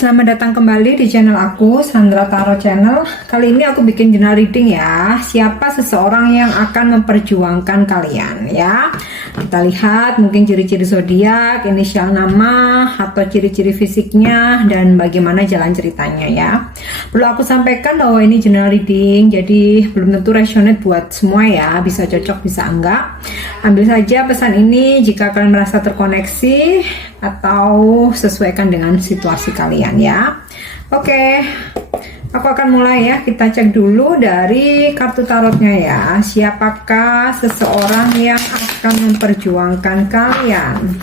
selamat datang kembali di channel aku, Sandra Tarot Channel. Kali ini aku bikin general reading ya. Siapa seseorang yang akan memperjuangkan kalian ya. Kita lihat mungkin ciri-ciri zodiak, inisial nama, atau ciri-ciri fisiknya, dan bagaimana jalan ceritanya ya. Perlu aku sampaikan bahwa ini general reading, jadi belum tentu resonate buat semua ya. Bisa cocok, bisa enggak. Ambil saja pesan ini jika kalian merasa terkoneksi atau sesuaikan dengan situasi kalian ya. Oke, aku akan mulai ya. Kita cek dulu dari kartu tarotnya ya. Siapakah seseorang yang akan memperjuangkan kalian?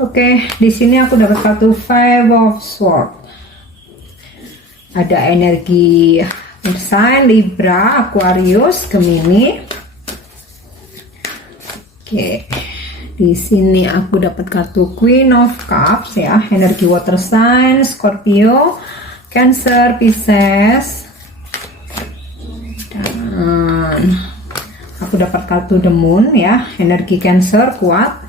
Oke, di sini aku dapat kartu Five of Swords. Ada energi sign Libra, Aquarius, Gemini. Oke. Di sini aku dapat kartu Queen of Cups ya, energi water sign Scorpio, Cancer, Pisces. Dan aku dapat kartu The Moon ya, energi Cancer kuat.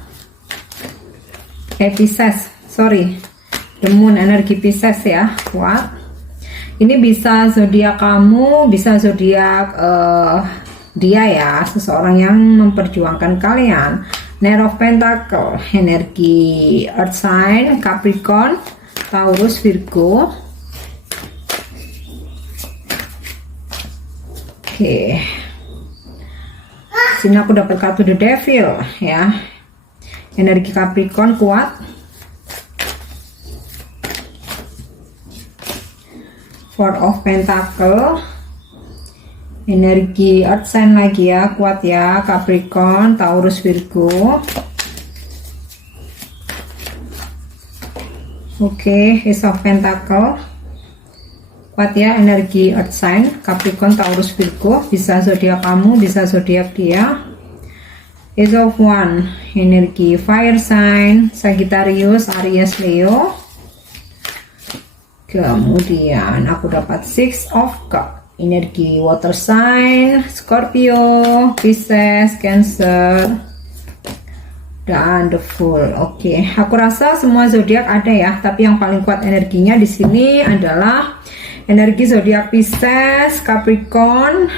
Pisces, sorry. The Moon, energi Pisces ya, kuat. Ini bisa zodiak kamu, bisa zodiak dia ya, seseorang yang memperjuangkan kalian. Knight of Pentacle, energi Earth sign, Capricorn, Taurus, Virgo. Oke. Sini aku dapat kartu The Devil ya. Energi Capricorn kuat. Four of Pentacle, energi Earth sign lagi ya, kuat ya, Capricorn, Taurus, Virgo. Oke, Ace of Pentacle, kuat ya, energi Earth sign, Capricorn, Taurus, Virgo. Bisa zodiak kamu, bisa zodiak dia. Ace of Wands, energi Fire sign, Sagittarius, Aries, Leo. Kemudian aku dapat Six of Cups, energi water sign, Scorpio, Pisces, Cancer, dan The Fool. Oke, aku rasa semua zodiak ada ya, tapi yang paling kuat energinya di sini adalah energi zodiak Pisces, Capricorn,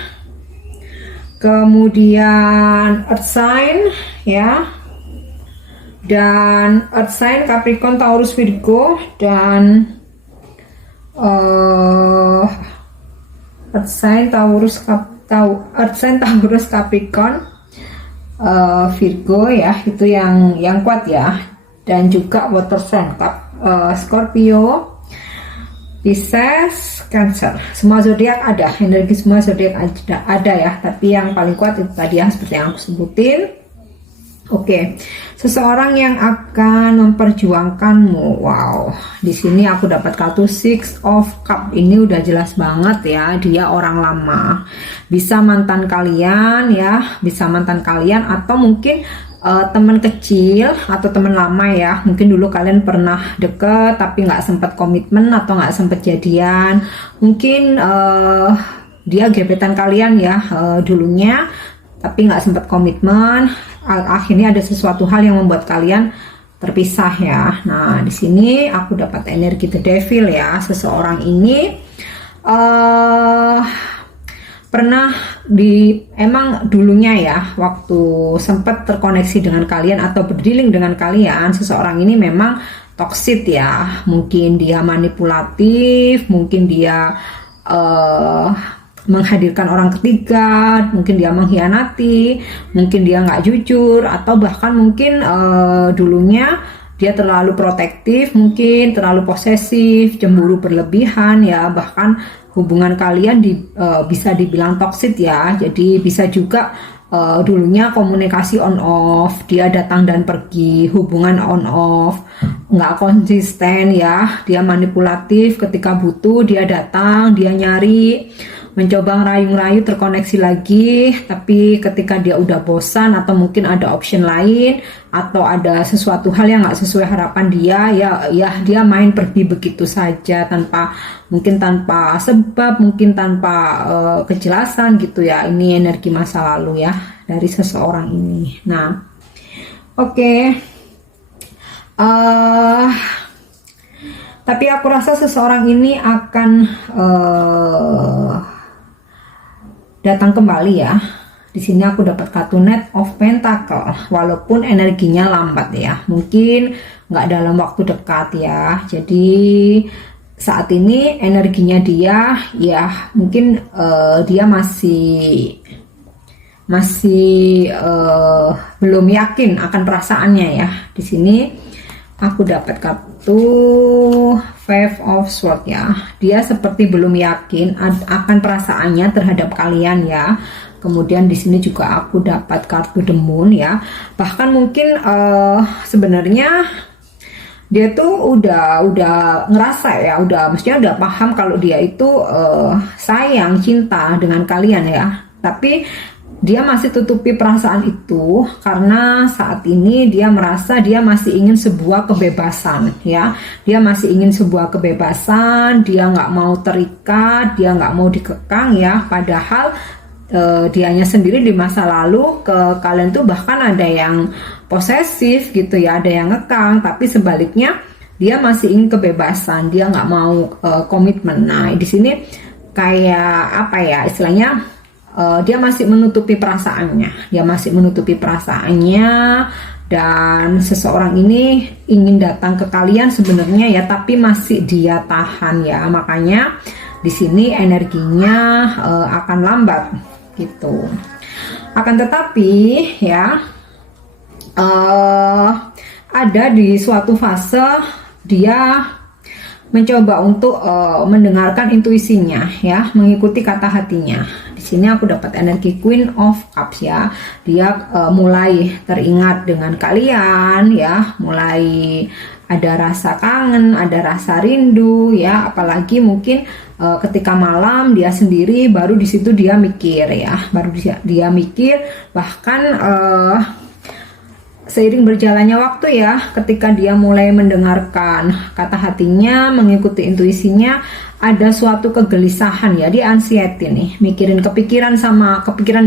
kemudian Earth sign ya, dan Earth sign Capricorn, Taurus, Virgo, dan Earth sign Taurus, Capricorn, Virgo ya, itu yang kuat ya, dan juga water sign Scorpio, Pisces, Cancer. Semua zodiak ada, energi semua zodiak ada ya, tapi yang paling kuat itu tadi yang seperti yang aku sebutin. Oke, seseorang yang akan memperjuangkanmu. Wow, di sini aku dapat kartu Six of Cups. Ini udah jelas banget ya, dia orang lama. Bisa mantan kalian ya, bisa mantan kalian, atau mungkin teman kecil atau teman lama ya. Mungkin dulu kalian pernah deket tapi nggak sempat komitmen atau nggak sempat jadian. Mungkin dia gebetan kalian ya dulunya, tapi nggak sempat komitmen. Akhirnya ada sesuatu hal yang membuat kalian terpisah ya. Nah, di sini aku dapat energi The Devil ya. Seseorang ini pernah emang dulunya ya, waktu sempat terkoneksi dengan kalian atau berdealing dengan kalian, seseorang ini memang toksik ya. Mungkin dia manipulatif, mungkin dia menghadirkan orang ketiga, mungkin dia mengkhianati, mungkin dia nggak jujur, atau bahkan mungkin dulunya dia terlalu protektif, mungkin terlalu posesif, cemburu berlebihan ya. Bahkan hubungan kalian bisa dibilang toksik ya. Jadi bisa juga dulunya komunikasi on off, dia datang dan pergi, hubungan on off, nggak konsisten ya. Dia manipulatif, ketika butuh dia datang, dia nyari. mencoba ngerayu-ngerayu terkoneksi lagi, tapi ketika dia udah bosan atau mungkin ada option lain atau ada sesuatu hal yang nggak sesuai harapan dia, ya dia main pergi begitu saja tanpa sebab, mungkin tanpa kejelasan gitu ya. Ini energi masa lalu ya dari seseorang ini. Nah, oke. Tapi aku rasa seseorang ini akan datang kembali ya. Di sini aku dapat kartu Knight of Pentacle, walaupun energinya lambat ya. Mungkin nggak dalam waktu dekat ya. Jadi saat ini energinya dia ya mungkin dia masih belum yakin akan perasaannya ya. Di sini aku dapat kartu Five of Swords ya. Dia seperti belum yakin akan perasaannya terhadap kalian ya. Kemudian di sini juga aku dapat kartu The Moon ya. Bahkan mungkin sebenarnya dia tuh udah ngerasa ya, mestinya udah paham kalau dia itu sayang, cinta dengan kalian ya. Tapi dia masih tutupi perasaan itu karena saat ini dia merasa dia masih ingin sebuah kebebasan ya. Dia masih ingin sebuah kebebasan, dia nggak mau terikat, dia nggak mau dikekang ya. Padahal dianya sendiri di masa lalu ke kalian tuh bahkan ada yang posesif gitu ya, ada yang ngekang. Tapi sebaliknya dia masih ingin kebebasan, dia nggak mau komitmen. Nah di sini kayak apa ya istilahnya, dia masih menutupi perasaannya, dan seseorang ini ingin datang ke kalian sebenarnya ya, tapi masih dia tahan ya. Makanya di sini energinya akan lambat gitu. Akan tetapi ya ada di suatu fase dia mencoba untuk mendengarkan intuisinya ya, mengikuti kata hatinya. Di sini aku dapat energi Queen of Cups ya. Dia mulai teringat dengan kalian ya, mulai ada rasa kangen, ada rasa rindu ya. Apalagi mungkin ketika malam dia sendiri, baru di situ dia mikir ya, dia mikir. Bahkan seiring berjalannya waktu ya, ketika dia mulai mendengarkan kata hatinya, mengikuti intuisinya, ada suatu kegelisahan ya, dia anxiety nih, kepikiran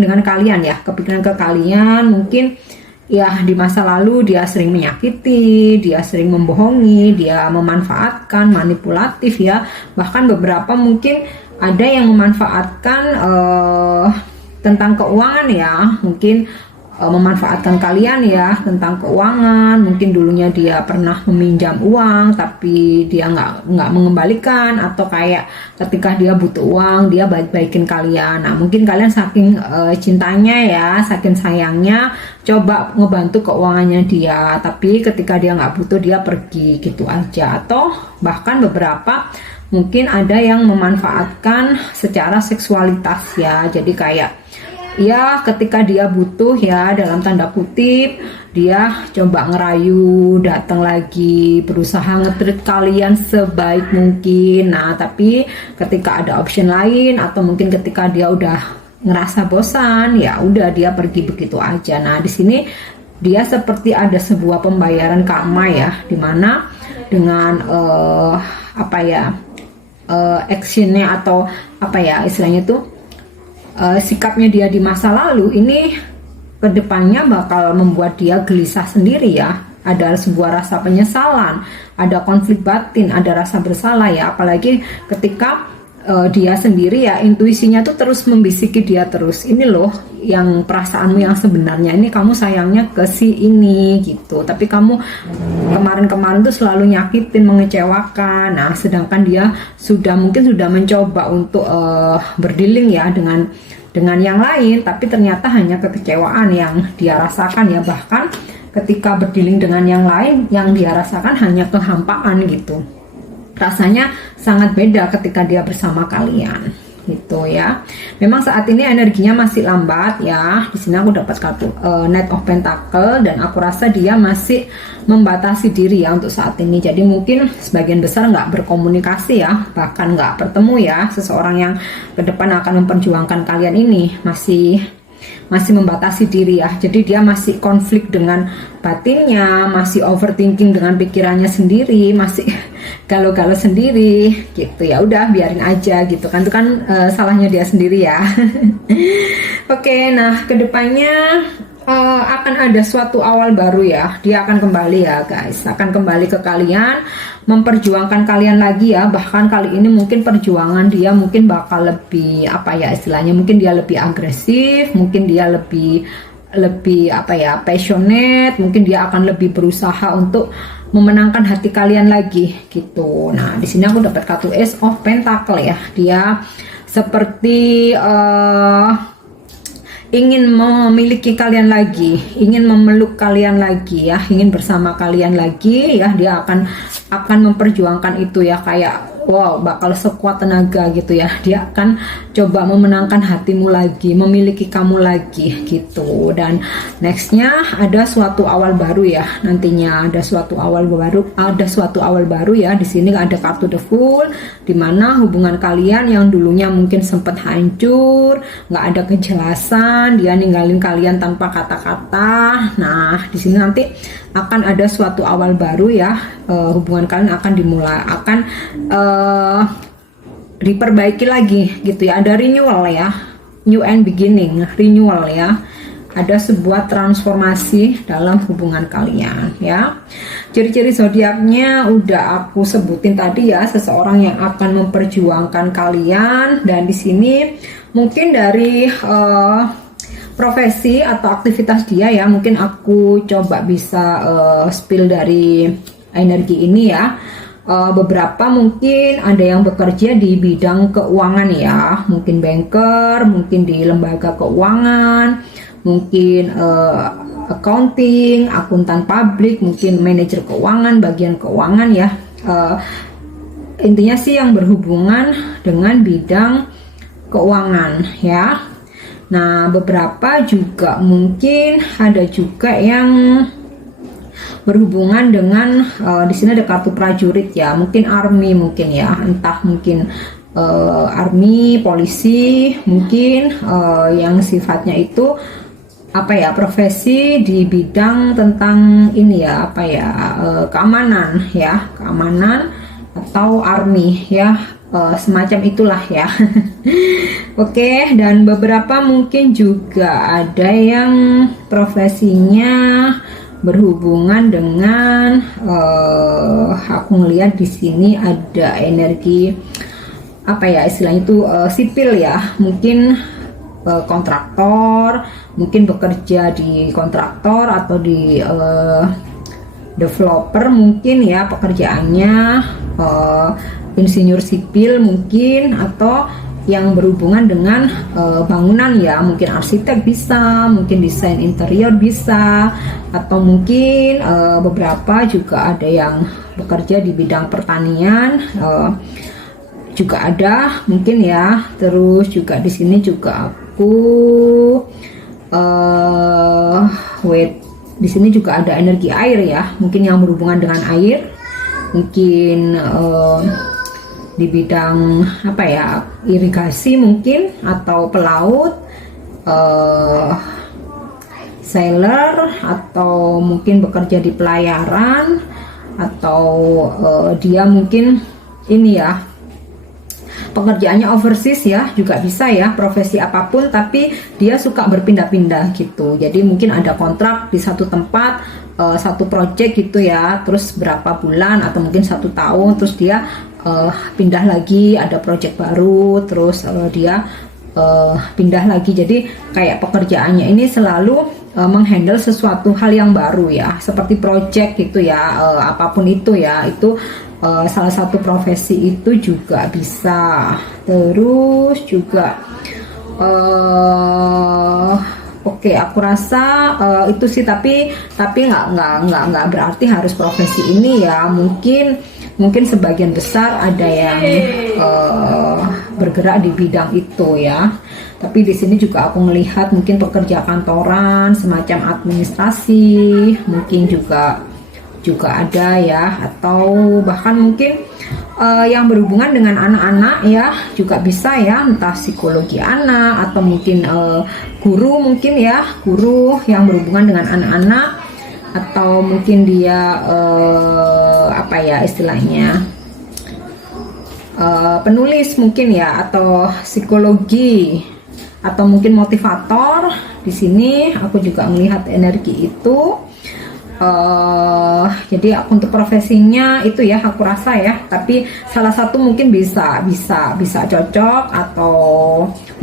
dengan kalian ya, kepikiran ke kalian. Mungkin ya di masa lalu dia sering menyakiti, dia sering membohongi, dia memanfaatkan, manipulatif ya. Bahkan beberapa mungkin ada yang memanfaatkan tentang keuangan ya, mungkin memanfaatkan kalian ya tentang keuangan. Mungkin dulunya dia pernah meminjam uang tapi dia nggak mengembalikan, atau kayak ketika dia butuh uang dia baik-baikin kalian. Nah mungkin kalian saking cintanya ya, saking sayangnya coba ngebantu keuangannya dia, tapi ketika dia nggak butuh dia pergi gitu aja. Atau bahkan beberapa mungkin ada yang memanfaatkan secara seksualitas ya. Jadi kayak ya ketika dia butuh ya, dalam tanda kutip, dia coba ngerayu, datang lagi, berusaha nge-treat kalian sebaik mungkin. Nah tapi ketika ada option lain, atau mungkin ketika dia udah ngerasa bosan, ya udah dia pergi begitu aja. Nah di sini dia seperti ada sebuah pembayaran karma ya, dimana dengan actionnya atau apa ya istilahnya tuh, sikapnya dia di masa lalu ini kedepannya bakal membuat dia gelisah sendiri ya. Ada sebuah rasa penyesalan, ada konflik batin, ada rasa bersalah ya. Apalagi ketika dia sendiri ya, intuisinya tuh terus membisiki dia terus, ini loh yang perasaanmu yang sebenarnya, ini kamu sayangnya ke si ini gitu, tapi kamu kemarin tuh selalu nyakitin, mengecewakan. Nah sedangkan dia mungkin sudah mencoba untuk berdealing ya dengan yang lain, tapi ternyata hanya kekecewaan yang dia rasakan ya. Bahkan ketika berdealing dengan yang lain, yang dia rasakan hanya kehampaan gitu. Rasanya sangat beda ketika dia bersama kalian. gitu ya. Memang saat ini energinya masih lambat ya. Di sini aku dapat kartu Knight of Pentacle, dan aku rasa dia masih membatasi diri ya untuk saat ini. Jadi mungkin sebagian besar nggak berkomunikasi ya, bahkan nggak bertemu ya. Seseorang yang ke depan akan memperjuangkan kalian ini masih membatasi diri ya. Jadi dia masih konflik dengan batinnya, masih overthinking dengan pikirannya sendiri, masih galau-galau sendiri gitu. Ya udah, biarin aja gitu kan, itu kan salahnya dia sendiri ya. Oke, nah kedepannya akan ada suatu awal baru ya. Dia akan kembali ya guys, akan kembali ke kalian, memperjuangkan kalian lagi ya. Bahkan kali ini mungkin perjuangan dia mungkin bakal lebih apa ya istilahnya, mungkin dia lebih agresif, mungkin dia lebih apa ya, passionate, mungkin dia akan lebih berusaha untuk memenangkan hati kalian lagi gitu. Nah di sini aku dapat kartu Ace of Pentacle ya. Dia seperti ingin memiliki kalian lagi, ingin memeluk kalian lagi ya, ingin bersama kalian lagi ya. Dia akan memperjuangkan itu ya, kayak wow, bakal sekuat tenaga gitu ya. Dia akan coba memenangkan hatimu lagi, memiliki kamu lagi gitu. Dan nextnya ada suatu awal baru ya. Nantinya ada suatu awal baru ya. Di sini ada kartu The Fool, dimana hubungan kalian yang dulunya mungkin sempat hancur, nggak ada kejelasan, dia ninggalin kalian tanpa kata-kata. Nah di sini nanti akan ada suatu awal baru ya. Hubungan kalian akan dimulai, akan diperbaiki lagi gitu ya. Ada renewal ya, new and beginning, renewal ya. Ada sebuah transformasi dalam hubungan kalian ya. Ciri-ciri zodiaknya udah aku sebutin tadi ya. Seseorang yang akan memperjuangkan kalian, dan di sini mungkin dari profesi atau aktivitas dia ya, mungkin aku coba bisa spill dari energi ini ya. Beberapa mungkin ada yang bekerja di bidang keuangan ya, mungkin banker, mungkin di lembaga keuangan, mungkin accounting, akuntan publik, mungkin manajer keuangan, bagian keuangan ya. Intinya sih yang berhubungan dengan bidang keuangan ya. Nah beberapa juga mungkin ada juga yang berhubungan dengan di sini ada kartu prajurit ya, mungkin army mungkin ya, entah mungkin army, polisi, mungkin yang sifatnya itu apa ya, profesi di bidang tentang ini ya, apa ya, keamanan ya, keamanan atau army ya, semacam itulah ya. Oke, dan beberapa mungkin juga ada yang profesinya berhubungan dengan aku ngelihat di sini ada energi apa ya istilahnya itu sipil ya, mungkin kontraktor, mungkin bekerja di kontraktor atau di developer mungkin ya pekerjaannya, insinyur sipil mungkin, atau yang berhubungan dengan bangunan ya, mungkin arsitek bisa, mungkin desain interior bisa, atau mungkin beberapa juga ada yang bekerja di bidang pertanian juga ada mungkin ya. Terus juga di sini juga aku di sini juga ada energi air ya, mungkin yang berhubungan dengan air, mungkin di bidang apa ya, irigasi mungkin, atau pelaut, sailor, atau mungkin bekerja di pelayaran, atau dia mungkin ini ya pekerjaannya overseas ya, juga bisa ya, profesi apapun tapi dia suka berpindah-pindah gitu. Jadi mungkin ada kontrak di satu tempat, satu project gitu ya, terus berapa bulan atau mungkin 1 tahun, terus dia pindah lagi, ada project baru, terus dia pindah lagi. Jadi kayak pekerjaannya ini selalu menghandle sesuatu hal yang baru ya, seperti project gitu ya, apapun itu ya, itu salah satu profesi itu juga bisa. Terus juga oke, aku rasa itu sih, tapi nggak berarti harus profesi ini ya. Mungkin mungkin sebagian besar ada yang bergerak di bidang itu ya. Tapi di sini juga aku melihat mungkin pekerja kantoran, semacam administrasi, mungkin juga ada ya, atau bahkan mungkin yang berhubungan dengan anak-anak ya, juga bisa ya, entah psikologi anak atau mungkin guru, mungkin ya, guru yang berhubungan dengan anak-anak, atau mungkin dia apa ya istilahnya, penulis mungkin ya, atau psikologi, atau mungkin motivator. Di sini aku juga melihat energi itu. Jadi untuk profesinya itu ya, aku rasa ya, tapi salah satu mungkin bisa cocok, atau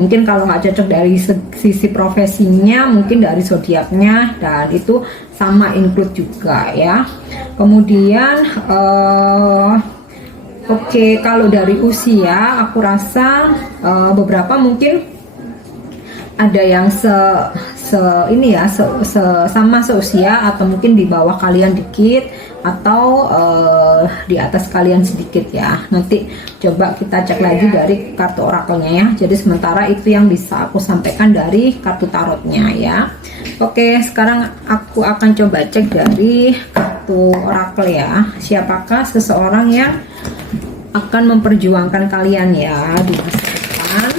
mungkin kalau nggak cocok dari sisi profesinya, mungkin dari zodiaknya, dan itu sama include juga ya. Kemudian oke, kalau dari usia aku rasa beberapa mungkin ada yang sama seusia, atau mungkin di bawah kalian dikit, atau di atas kalian sedikit ya. Nanti coba kita cek lagi dari kartu orakelnya ya. Jadi sementara itu yang bisa aku sampaikan dari kartu tarotnya ya. Oke, sekarang aku akan coba cek dari kartu orakel ya. Siapakah seseorang yang akan memperjuangkan kalian ya di masa depan?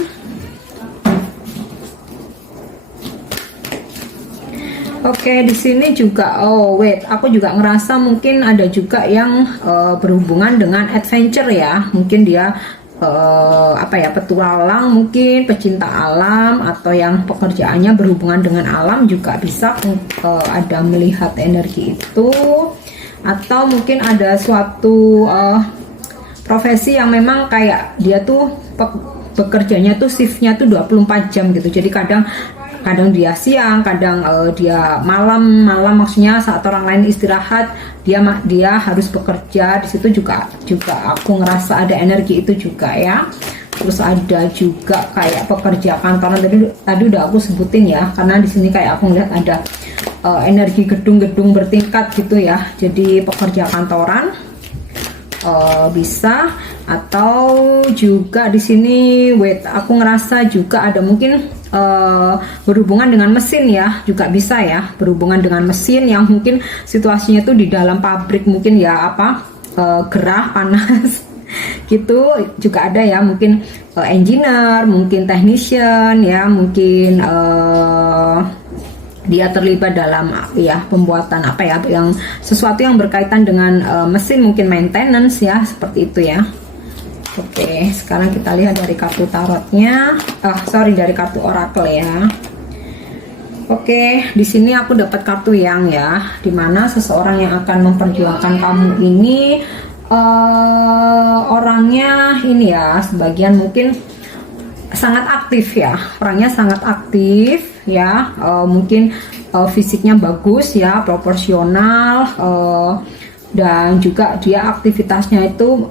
Oke, di sini juga aku juga ngerasa mungkin ada juga yang berhubungan dengan adventure ya. Mungkin dia petualang, mungkin pecinta alam, atau yang pekerjaannya berhubungan dengan alam juga bisa ada melihat energi itu. Atau mungkin ada suatu profesi yang memang kayak dia tuh bekerjanya tuh shiftnya tuh 24 jam gitu. Jadi kadang dia siang, kadang dia malam, maksudnya saat orang lain istirahat, dia harus bekerja. Di situ juga aku ngerasa ada energi itu juga ya. Terus ada juga kayak pekerja kantoran, tadi udah aku sebutin ya, karena di sini kayak aku ngeliat ada energi gedung-gedung bertingkat gitu ya. Jadi pekerja kantoran bisa, atau juga di sini aku ngerasa juga ada mungkin berhubungan dengan mesin ya, juga bisa ya, berhubungan dengan mesin yang mungkin situasinya tuh di dalam pabrik, mungkin ya gerah, panas gitu juga ada ya. Mungkin engineer, mungkin technician ya, mungkin dia terlibat dalam ya pembuatan yang sesuatu yang berkaitan dengan mesin, mungkin maintenance ya, seperti itu ya. Oke, sekarang kita lihat dari kartu tarotnya, dari kartu orakel ya. Oke, di sini aku dapat kartu yang ya, dimana seseorang yang akan memperjuangkan kamu ini orangnya ini ya, sebagian mungkin sangat aktif ya, orangnya sangat aktif ya, mungkin fisiknya bagus ya, proporsional, dan juga dia aktivitasnya itu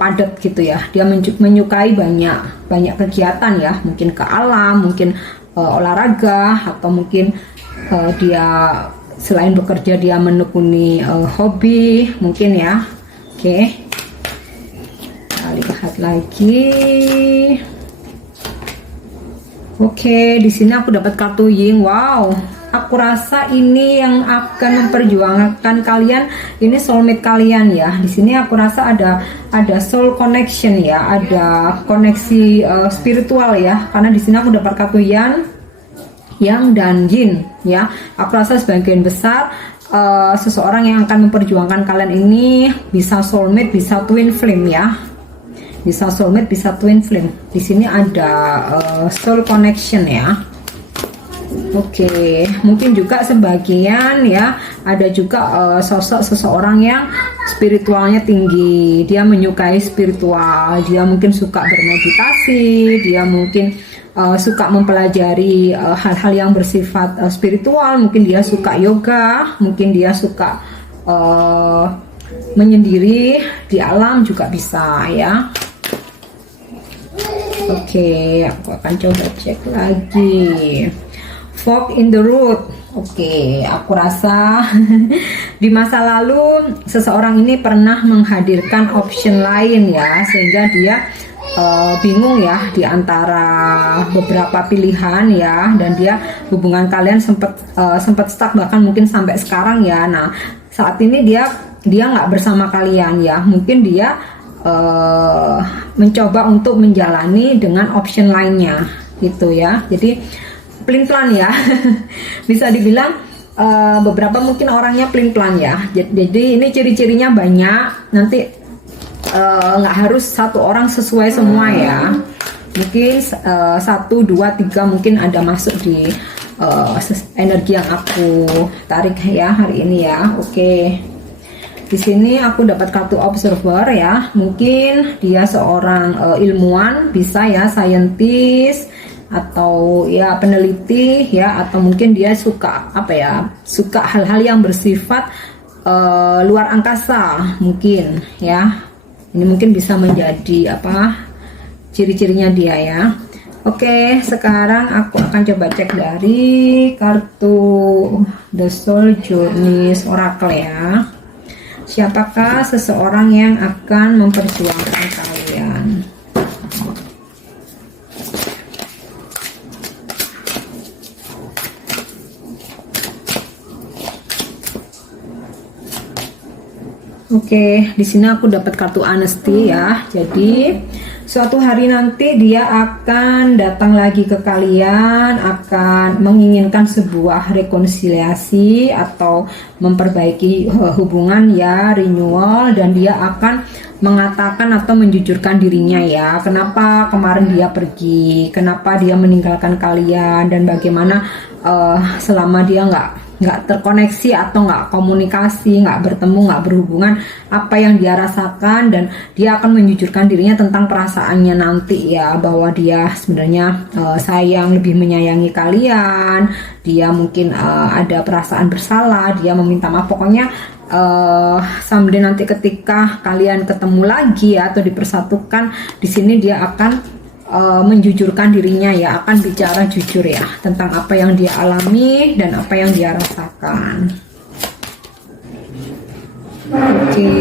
padat gitu ya. Dia menyukai banyak kegiatan ya, mungkin ke alam, mungkin olahraga, atau mungkin dia selain bekerja dia menekuni hobi mungkin ya. Oke, kita lihat lagi. Oke, di sini aku dapat kartu Ying. Wow, aku rasa ini yang akan memperjuangkan kalian, ini soulmate kalian ya. Di sini aku rasa ada soul connection ya, ada koneksi spiritual ya. Karena di sini aku dapat kartu Yang dan Yin ya. Aku rasa sebagian besar seseorang yang akan memperjuangkan kalian ini bisa soulmate, bisa twin flame ya. Bisa soulmate, bisa twin flame. Di sini ada soul connection ya. Oke, mungkin juga sebagian ya, ada juga sosok seseorang yang spiritualnya tinggi. Dia menyukai spiritual, dia mungkin suka bermeditasi, dia mungkin suka mempelajari hal-hal yang bersifat spiritual. Mungkin dia suka yoga, mungkin dia suka menyendiri di alam juga bisa ya. Oke, aku akan coba cek lagi. Fork in the road. Oke, aku rasa di masa lalu seseorang ini pernah menghadirkan option lain ya, sehingga dia bingung ya di antara beberapa pilihan ya, dan dia hubungan kalian sempat stuck bahkan mungkin sampai sekarang ya. Nah, saat ini dia nggak bersama kalian ya, mungkin dia mencoba untuk menjalani dengan option lainnya gitu ya. Jadi pelin-pelan ya. Bisa dibilang beberapa mungkin orangnya pelin-pelan ya. Jadi ini ciri-cirinya banyak. Nanti nggak harus satu orang sesuai semua ya. Mungkin 1, 2, 3 mungkin ada masuk di energi yang aku tarik ya hari ini ya. Oke. Di sini aku dapat kartu observer ya. Mungkin dia seorang ilmuwan, bisa ya, scientist, atau ya peneliti ya, atau mungkin dia suka apa ya, suka hal-hal yang bersifat luar angkasa mungkin ya. Ini mungkin bisa menjadi apa, ciri-cirinya dia ya. Oke, sekarang aku akan coba cek dari kartu The Soul Journey Oracle ya. Siapakah seseorang yang akan memperjuangkan kalian? Oke, di sini aku dapat kartu honesty ya. Jadi suatu hari nanti dia akan datang lagi ke kalian, akan menginginkan sebuah rekonsiliasi atau memperbaiki hubungan ya, renewal, dan dia akan mengatakan atau menjujurkan dirinya ya. Kenapa kemarin dia pergi, kenapa dia meninggalkan kalian, dan bagaimana selama dia nggak terkoneksi atau nggak komunikasi, nggak bertemu, nggak berhubungan, apa yang dia rasakan, dan dia akan menjujurkan dirinya tentang perasaannya nanti ya, bahwa dia sebenarnya sayang, lebih menyayangi kalian, dia mungkin ada perasaan bersalah, dia meminta maaf, pokoknya someday nanti ketika kalian ketemu lagi ya, atau dipersatukan, di sini dia akan menjujurkan dirinya ya, akan bicara jujur ya tentang apa yang dia alami dan apa yang dia rasakan. Oke.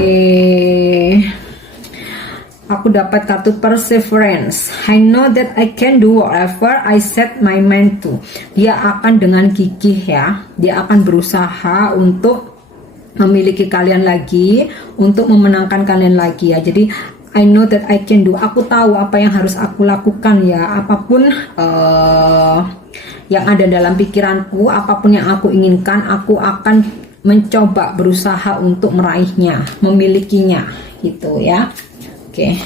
Aku dapat kartu perseverance. I know that I can do whatever I set my mind to. Dia akan dengan gigih ya, dia akan berusaha untuk memiliki kalian lagi, untuk memenangkan kalian lagi ya. Jadi I know that I can do. Aku tahu apa yang harus aku lakukan ya. Apapun yang ada dalam pikiranku, apapun yang aku inginkan, aku akan mencoba berusaha untuk meraihnya, memilikinya, gitu ya. Oke,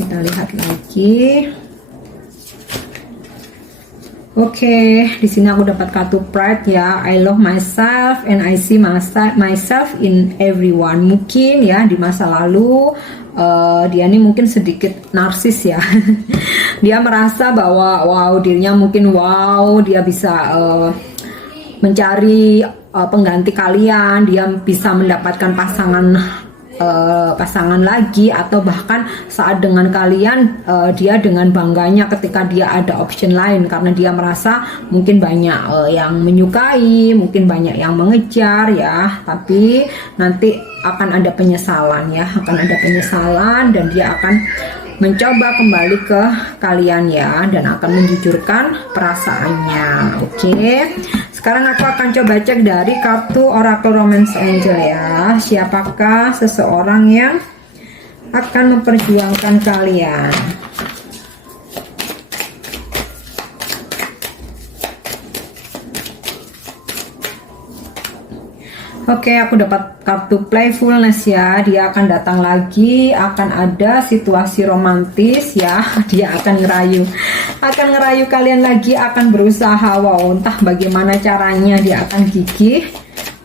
kita lihat lagi. Oke, di sini aku dapat kartu pride ya. I love myself and I see myself in everyone. Mungkin ya di masa lalu dia ini mungkin sedikit narsis ya. Dia merasa bahwa wow, dirinya mungkin wow, dia bisa mencari pengganti kalian, dia bisa mendapatkan pasangan lagi, atau bahkan saat dengan kalian dia dengan bangganya ketika dia ada option lain, karena dia merasa mungkin banyak yang menyukai, mungkin banyak yang mengejar ya, tapi nanti akan ada penyesalan ya, akan ada penyesalan, dan dia akan mencoba kembali ke kalian ya, dan akan menjujurkan perasaannya. Oke, sekarang aku akan coba cek dari kartu Oracle Romance Angel ya. Siapakah seseorang yang akan memperjuangkan kalian? Oke, aku dapat kartu playfulness ya. Dia akan datang lagi, akan ada situasi romantis ya. Dia akan ngerayu kalian lagi, akan berusaha, wow, entah bagaimana caranya dia akan gigih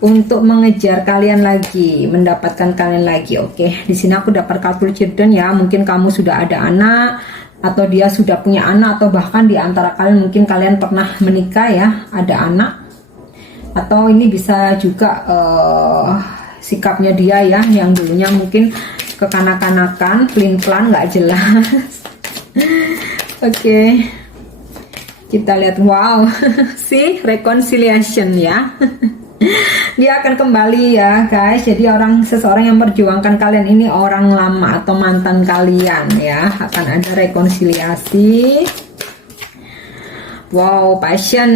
untuk mengejar kalian lagi, mendapatkan kalian lagi. Oke, di sini aku dapat kartu children ya. Mungkin kamu sudah ada anak, atau dia sudah punya anak, atau bahkan di antara kalian mungkin kalian pernah menikah ya, ada anak. Atau ini bisa juga sikapnya dia ya, yang dulunya mungkin kekanak-kanakan, pelin-pelan, nggak jelas. Oke. Kita lihat, wow, see, reconciliation ya. Dia akan kembali ya guys. Jadi seseorang yang memperjuangkan kalian ini orang lama atau mantan kalian ya, akan ada rekonsiliasi. Wow, passion.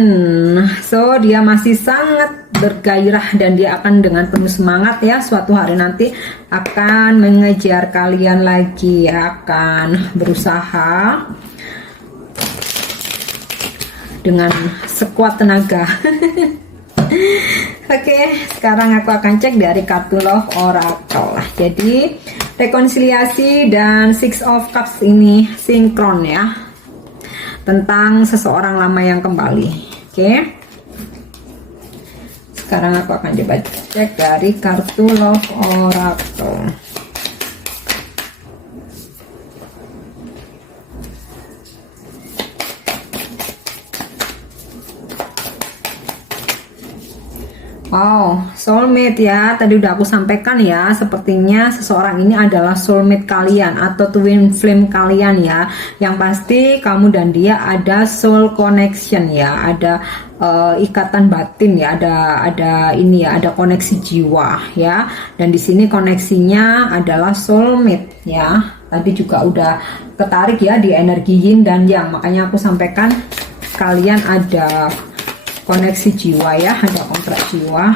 So dia masih sangat bergairah dan dia akan dengan penuh semangat ya, suatu hari nanti akan mengejar kalian lagi ya, akan berusaha dengan sekuat tenaga. Oke, sekarang aku akan cek dari kartu Love Oracle. Jadi rekonsiliasi dan Six of Cups ini sinkron ya, tentang seseorang lama yang kembali. Oke, sekarang aku akan coba cek dari kartu Love Oracle. Wow, soulmate ya. Tadi udah aku sampaikan ya, sepertinya seseorang ini adalah soulmate kalian atau twin flame kalian ya. Yang pasti kamu dan dia ada soul connection ya, ada ikatan batin ya, ada ini ya, ada koneksi jiwa ya. Dan di sini koneksinya adalah soulmate ya. Tadi juga udah ketarik ya di energi yin dan yang, makanya aku sampaikan kalian ada koneksi jiwa ya, ada kontrak jiwa.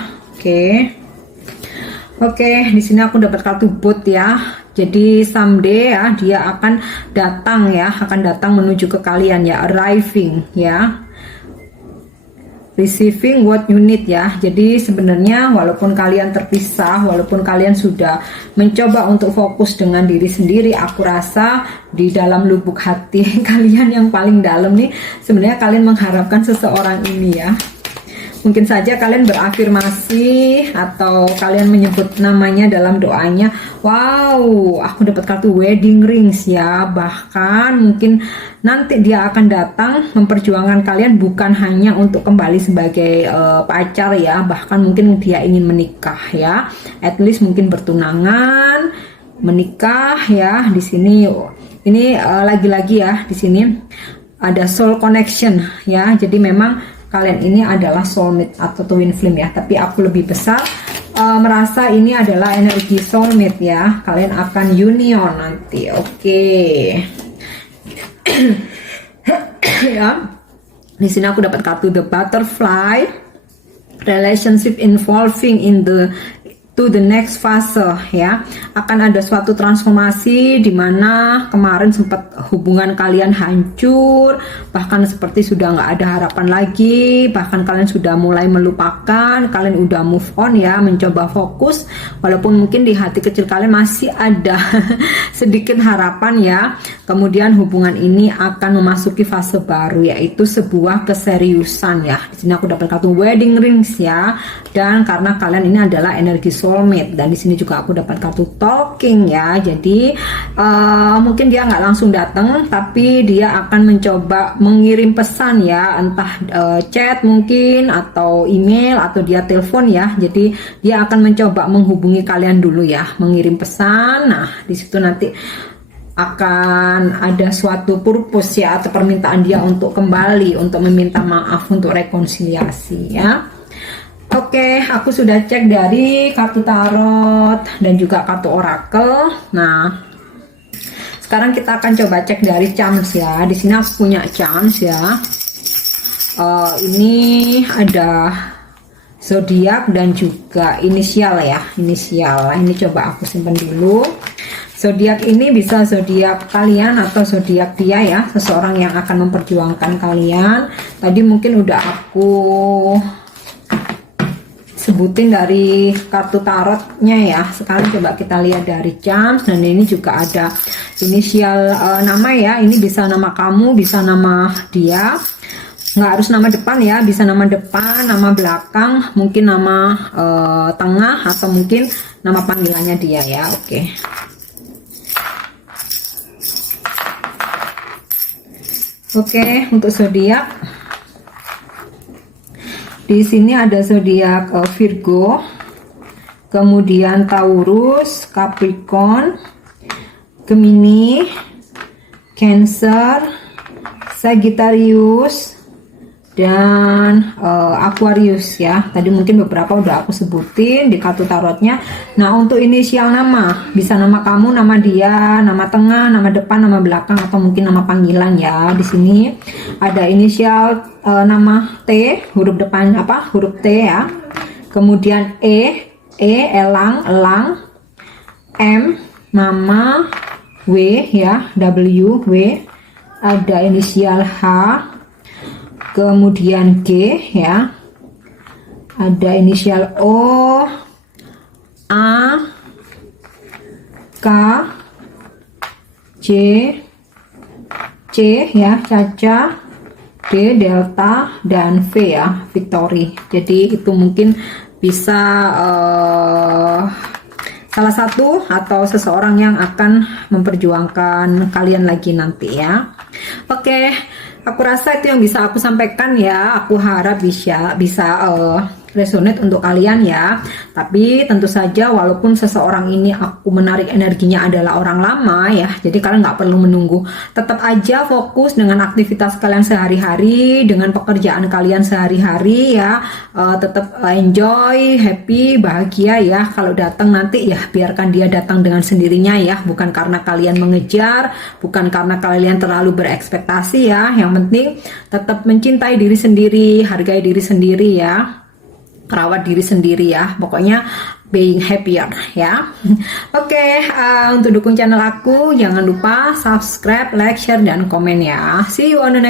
Oke, di sini aku dapat kartu boat ya. Jadi someday ya dia akan datang ya, akan datang menuju ke kalian ya, arriving ya, receiving what you need ya. Jadi sebenarnya walaupun kalian terpisah, walaupun kalian sudah mencoba untuk fokus dengan diri sendiri, aku rasa di dalam lubuk hati kalian yang paling dalam nih, sebenarnya kalian mengharapkan seseorang ini ya. Mungkin saja kalian berafirmasi atau kalian menyebut namanya dalam doanya. Wow, aku dapat kartu wedding rings ya. Bahkan mungkin nanti dia akan datang memperjuangkan kalian bukan hanya untuk kembali sebagai pacar ya. Bahkan mungkin dia ingin menikah ya. At least mungkin bertunangan, menikah ya. Di sini ini lagi-lagi ya, di sini ada soul connection ya. Jadi memang kalian ini adalah soulmate atau twin flame ya, tapi aku lebih besar merasa ini adalah energi soulmate ya. Kalian akan union nanti. Oke. Ya. Di sini aku dapat kartu the butterfly, relationship involving in to the next fase ya. Akan ada suatu transformasi di mana kemarin sempat hubungan kalian hancur, bahkan seperti sudah nggak ada harapan lagi, bahkan kalian sudah mulai melupakan, kalian udah move on ya, mencoba fokus, walaupun mungkin di hati kecil kalian masih ada sedikit harapan ya. Kemudian hubungan ini akan memasuki fase baru, yaitu sebuah keseriusan ya. Di sini aku dapat kartu wedding rings ya, dan karena kalian ini adalah energi soulmate, dan di sini juga aku dapat kartu talking ya. Jadi mungkin dia nggak langsung datang, tapi dia akan mencoba mengirim pesan ya, entah chat mungkin atau email atau dia telepon ya. Jadi dia akan mencoba menghubungi kalian dulu ya, mengirim pesan. Nah di situ nanti akan ada suatu purpose ya, atau permintaan dia untuk kembali, untuk meminta maaf, untuk rekonsiliasi ya. Oke, aku sudah cek dari kartu tarot dan juga kartu oracle. Nah, sekarang kita akan coba cek dari charms ya. Di sini aku punya charms ya. Ini ada zodiak dan juga inisial ya, inisial. Ini coba aku simpan dulu. Zodiak ini bisa zodiak kalian atau zodiak dia ya, seseorang yang akan memperjuangkan kalian. Tadi mungkin udah aku sebutin dari kartu tarotnya ya. Sekarang coba kita lihat dari charms, dan ini juga ada inisial nama ya. Ini bisa nama kamu, bisa nama dia. Nggak harus nama depan ya, bisa nama depan, nama belakang, mungkin nama tengah, atau mungkin nama panggilannya dia ya. Oke. Oke, untuk zodiak di sini ada zodiak Virgo, kemudian Taurus, Capricorn, Gemini, Cancer, Sagittarius, dan Aquarius ya. Tadi mungkin beberapa udah aku sebutin di kartu tarotnya. Nah, untuk inisial nama, bisa nama kamu, nama dia, nama tengah, nama depan, nama belakang, atau mungkin nama panggilan ya. Di sini ada inisial nama T, huruf depan apa? Huruf T ya. Kemudian elang, elang, M, mama, W ya, W, ada inisial H, kemudian G ya, ada inisial O, A, K, J, C ya, Caca, D, Delta, dan V ya, Victory. Jadi itu mungkin bisa salah satu atau seseorang yang akan memperjuangkan kalian lagi nanti ya. Oke, aku rasa itu yang bisa aku sampaikan ya. Aku harap bisa resonate untuk kalian ya. Tapi tentu saja walaupun seseorang ini aku menarik energinya adalah orang lama ya, jadi kalian nggak perlu menunggu. Tetap aja fokus dengan aktivitas kalian sehari-hari, dengan pekerjaan kalian sehari-hari ya. Tetap enjoy, happy, bahagia ya. Kalau datang nanti ya biarkan dia datang dengan sendirinya ya, bukan karena kalian mengejar, bukan karena kalian terlalu berekspektasi ya. Yang penting tetap mencintai diri sendiri, hargai diri sendiri ya, rawat diri sendiri ya, pokoknya being happier ya. Oke, untuk dukung channel aku jangan lupa subscribe, like, share, dan komen ya. See you on the next